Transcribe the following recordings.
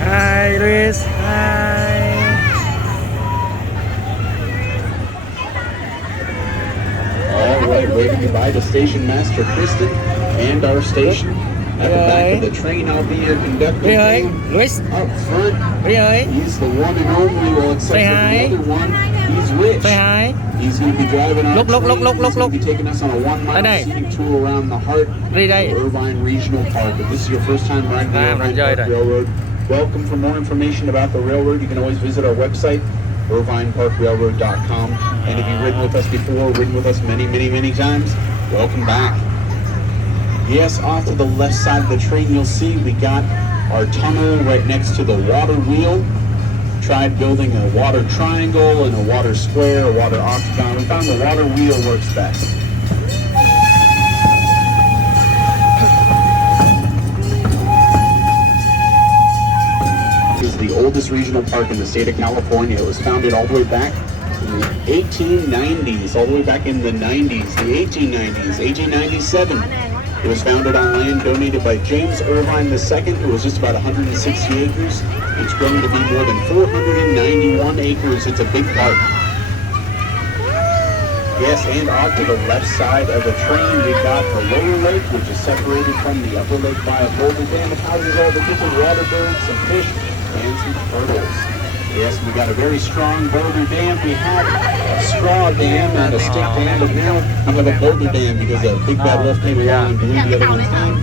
Hi, Luis. Hi. All right, waving goodbye to Station Master Kristen and our station. At the back of the train, I'll be your conductor. Huy ơi, Luis. Up front, Huy ơi. he's the one and only, well, except Say for hi. the other one, he's Rich. Say hi. He's going to be driving our Look. He's going to be taking us on a 1 mile scenic tour around the heart of Irvine Regional Park. If this is your first time riding the Irvine Park Railroad, welcome. For more information about the railroad, you can always visit our website, irvineparkrailroad.com. And if you've ridden with us before, ridden with us many times, welcome back. Yes, off to the left side of the train, you'll see we got our tunnel right next to the water wheel. Tried building a water triangle and a water square, a water octagon. We found the water wheel works best. It is the oldest regional park in the state of California. It was founded all the way back in the 1890s, all the way back in the 90s, the 1890s, 1897. It was founded on land donated by James Irvine II. It was just about 160 acres. It's grown to be more than 491 acres. It's a big park. Yes, and off to the left side of the train, we got the lower lake, which is separated from the upper lake by a boulder dam. It houses all the different water birds, some fish, and some turtles. Yes, we got a very strong boulder dam. We had a straw dam and a stick dam, but now we have a boulder dam because a big bad wolf came along and blew the other one's down.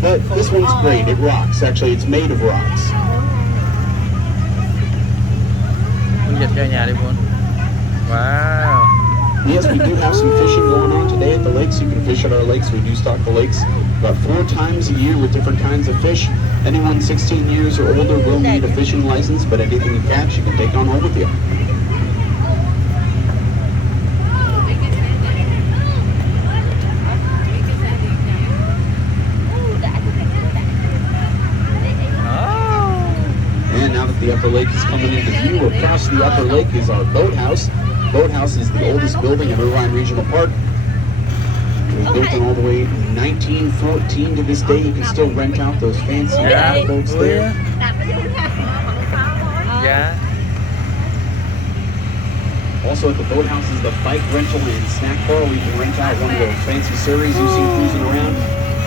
But this one's great. It rocks. Actually, it's made of rocks. Wow. Yes, we do have some fishing going on today at the lakes. You can fish at our lakes. We do stock the lakes about 4 times a year with different kinds of fish. Anyone 16 years or older will need a fishing license, but anything you catch, you can take on home with you. And now that the upper lake is coming into view, across the upper lake is our boathouse. Boathouse is the oldest building in Irvine Regional Park. It was built in all the way 1914 to this day. You can still rent out those fancy boats there. Yeah. Also at the boathouse is the bike rental and snack bar where you can rent out one of those fancy surreys you see cruising around.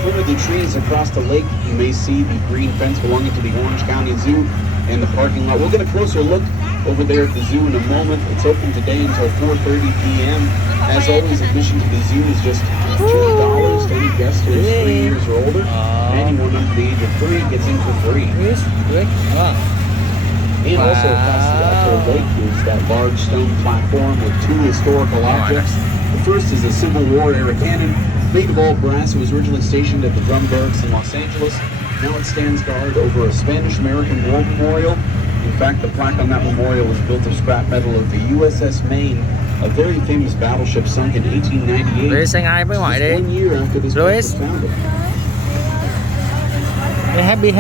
Over the trees across the lake, you may see the green fence belonging to the Orange County Zoo and the parking lot. We'll get a closer look over there at the zoo in a moment. It's open today until 4:30 p.m. As always, admission to the zoo is just $2 to any guest who is 3 years or older. Anyone under the age of 3 gets in for free. And also across the upper lake is that large stone platform with 2 historical objects. The first is a Civil War era cannon made of all brass. It was originally stationed at the Drum Barracks in Los Angeles. Now it stands guard over a Spanish-American War memorial. In fact, the plaque on that memorial was built of scrap metal of the USS Maine, a very famous battleship sunk in 1898. Luis, say hi với ngoại đi. 1 year after this place was founded. Happy.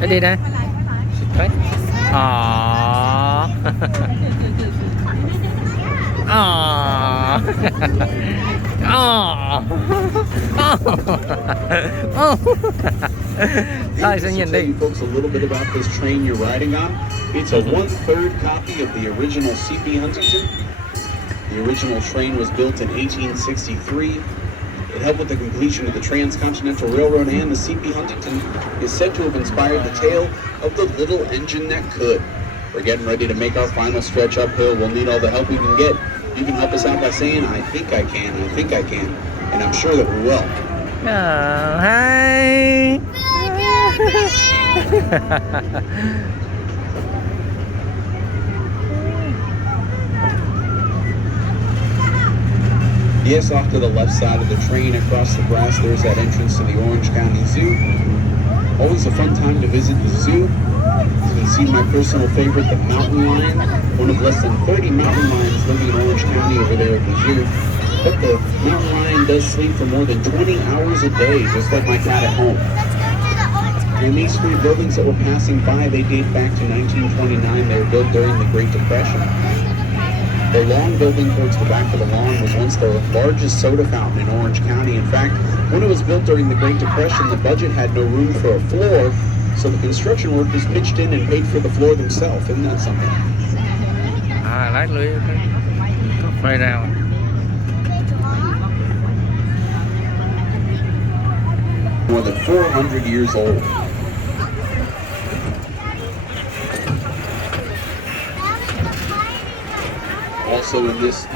Cái đi đây. Tell you folks a little bit about this train you're riding on. It's a 1/3 copy of the original C.P. Huntington. The original train was built in 1863. It helped with the completion of the Transcontinental Railroad, and the C.P. Huntington is said to have inspired the tale of the little engine that could. We're getting ready to make our final stretch uphill. We'll need all the help we can get. You can help us out by saying, I think I can, and I'm sure that we will. Oh, hi. Yes, off to the left side of the train across the grass, there's that entrance to the Orange County Zoo. Always a fun time to visit the zoo. You can see my personal favorite, the mountain lion, one of less than 30 mountain lions living in Orange County over there at the zoo. But the mountain lion does sleep for more than 20 hours a day, just like my cat at home. And these 3 buildings that we're passing by, they date back to 1929. They were built during the Great Depression. The lawn building towards the back of the lawn was once the largest soda fountain in Orange County. In fact, when it was built during the Great Depression, the budget had no room for a floor, so the construction workers pitched in and paid for the floor themselves. Isn't that something? Lát lưới có phơi rau. More than 400 years old. Also in this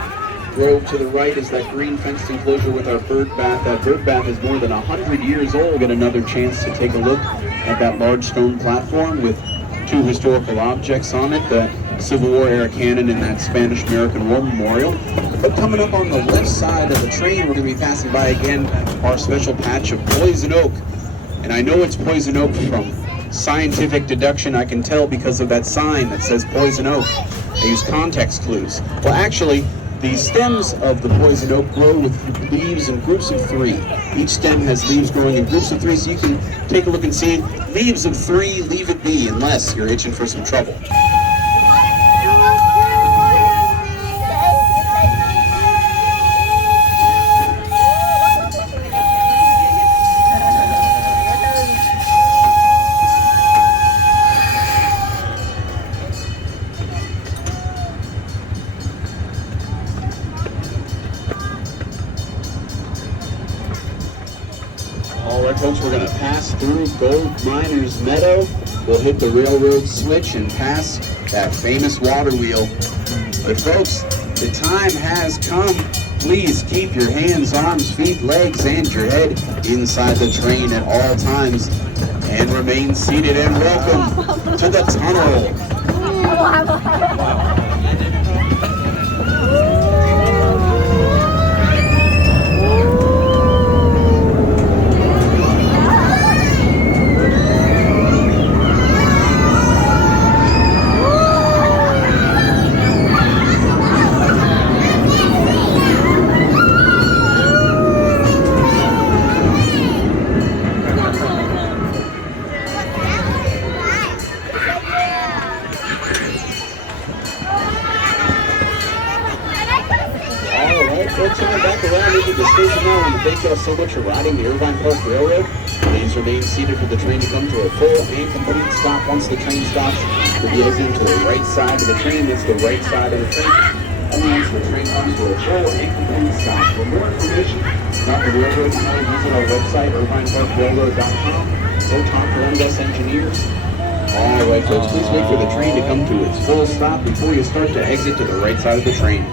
grove to the right is that green fenced enclosure with our bird bath. That bird bath is more than 100 years old. Get another chance to take a look at that large stone platform with two historical objects on it, the Civil War era cannon and that Spanish-American War memorial. But coming up on the left side of the train, we're going to be passing by again our special patch of poison oak. And I know it's poison oak from scientific deduction. I can tell because of that sign that says poison oak. They use context clues. Well, actually, the stems of the poison oak grow with leaves in groups of 3. Each stem has leaves growing in groups of 3, so you can take a look and see leaves of 3, leave it be, unless you're itching for some trouble. All right, folks, we're going to pass through Gold Miners Meadow. We'll hit the railroad switch and pass that famous water wheel. But folks, the time has come. Please keep your hands, arms, feet, legs, and your head inside the train at all times. And remain seated, and welcome to the tunnel. Folks, coming back around into the station now, I want to thank you all so much for riding the Irvine Park Railroad. Please remain seated for the train to come to a full and complete stop. Once the train stops, you'll be listening to the right side of the train. That's the right side of the train. And once the train comes to a full and complete stop. For more information about the railroad, you can visit our website, irvineparkrailroad.com, or talk to one of us engineers. All right, folks, please wait for the train to come to its full stop before you start to exit to the right side of the train.